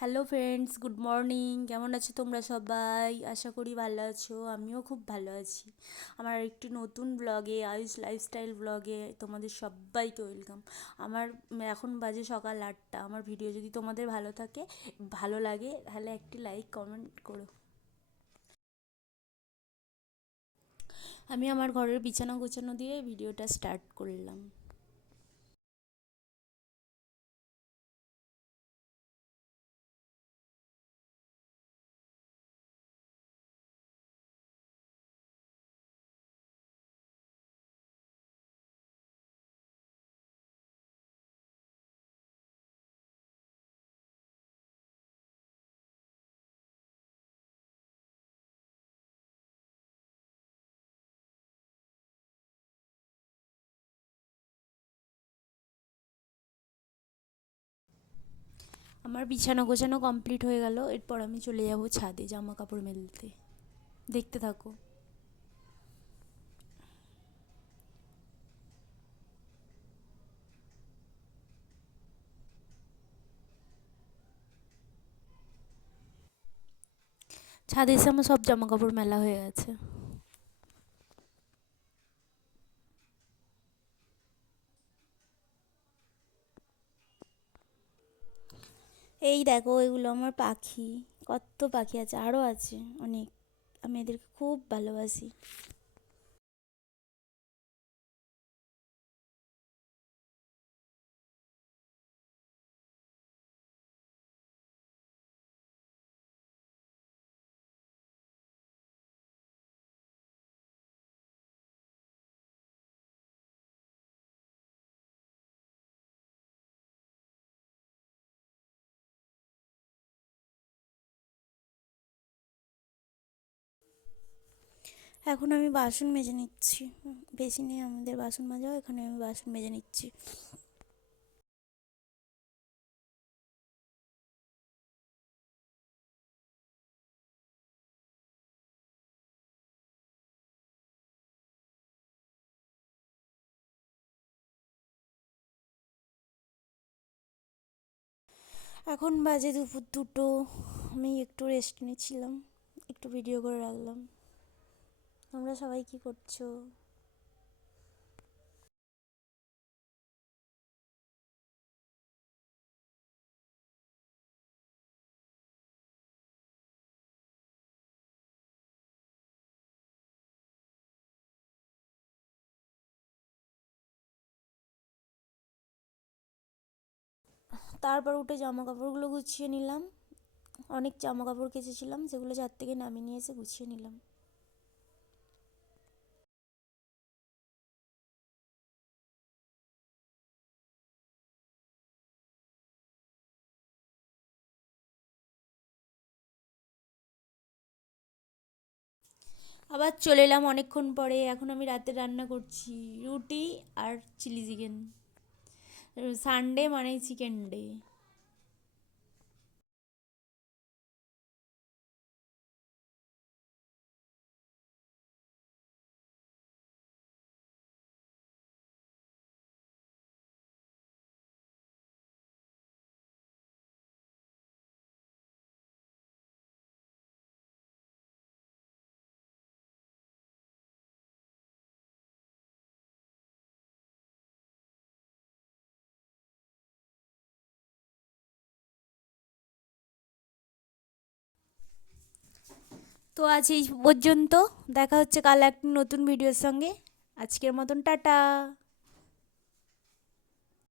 Hello friends, good morning. কেমন আছো তোমরা সবাই? আশা করি ভালো আছো। আমিও খুব ভালো আছি। আমার একটি নতুন ব্লগে, আয়ুষ লাইফস্টাইল ব্লগে তোমাদের সবাইকে ওয়েলকাম। আমার এখন বাজে সকাল 8টা। আমার ভিডিও যদি তোমাদের ভালো লাগে তাহলে একটি লাইক কমেন্ট করো। আমি আমার ঘরের বিছানা গোছানো দিয়ে ভিডিওটা স্টার্ট করলাম। আমার বিছানা গোছানো কমপ্লিট হয়ে গেল। এরপর আমি চলে যাব ছাদে জামা কাপড় মেলতে। দেখতে থাকো। ছাদে এসে আমার সব জামা কাপড় মেলা হয়ে গেছে। এই দেখো, এগুলো আমার পাখি। কত পাখি আছে, আরও আছে অনেক। আমি এদেরকে খুব ভালোবাসি। এখন আমি বাসন মেজে নিচ্ছি। বেশি নেই আমাদের বাসন মাজা, এখানে আমি বাসন মেজে নিচ্ছি। এখন বাজে দুপুর 2টো। আমি একটু রেস্ট নিচ্ছিলাম, একটু ভিডিও করে রাখলাম। তোমরা সবাই কি করছো? তারপর উঠে জামা কাপড়গুলো গুছিয়ে নিলাম। অনেক জামা কাপড় কেচেছিলাম, সেগুলো ছাদ থেকে নামিয়ে নিয়ে এসে গুছিয়ে নিলাম। আবার চলে এলাম অনেকক্ষণ পরে। এখন আমি রাতে রান্না করছি রুটি আর চিলি চিকেন। সানডে মানেই চিকেন ডে। তো আজ এই পর্যন্ত। দেখা হচ্ছে কাল এক নতুন ভিডিওর সঙ্গে। আজকের মতন টাটা।